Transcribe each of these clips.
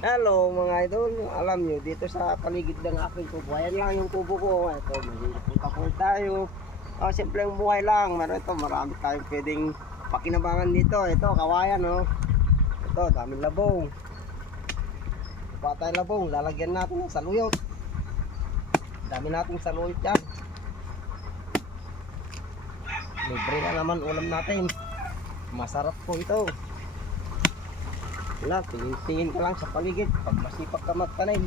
Hello mga idol, alam nyo, dito sa paligid ng aking kubo, ayan lang yung kubo ko. Ito, kaport tayo. Oh, simple yung buhay lang. Meron ito, marami tayong pwedeng pakinabangan dito. Ito, kawayan, oh. Ito, daming labong. Kuha tayo labong, lalagyan natin ng saluyot. Dami nating saluyot yan. Libre na naman ulam natin. Masarap po ito. Wala, tingin-tingin ka lang sa paligid. Pag masipag ka magtanim,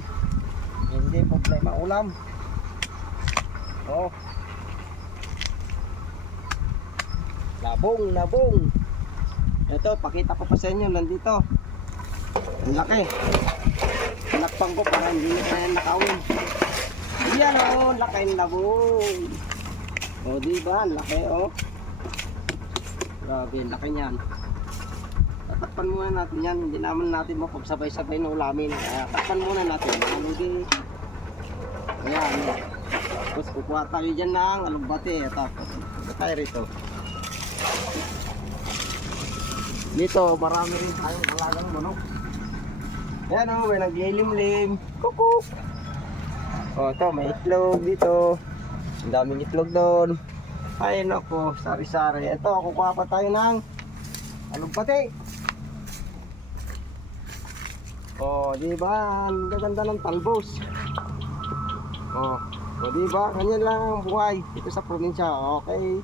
hindi problema ulam. Oh. Labong, labong. Ito, pakita ko pa sa inyo, nandito. Ang laki. Tinakpang ko para hindi na kaya nakawin. Yan oh, laki ng labong. O, di ba? Ang laki oh. Grabe, laki niyan. Tatakpan muna natin yan. Hindi naman natin mapagsabay-sabay na ulamin. Kaya takpan muna natin. Hindi. Ayan. Tapos kukuha tayo dyan ng alugbate. Tapos, tayo rito. Dito, marami rin tayong alagang manok. Ayan o, may naglilimlim. Kukuk! O, ito, may itlog dito. Ang daming itlog doon. Ay, nako, sari-sari. Ito, kukuha pa tayo ng alugbate. Oh, di ba? Ang gaganda ng talbos. Oh, oh di ba? Ganyan lang ang buhay dito sa probinsya. Okay.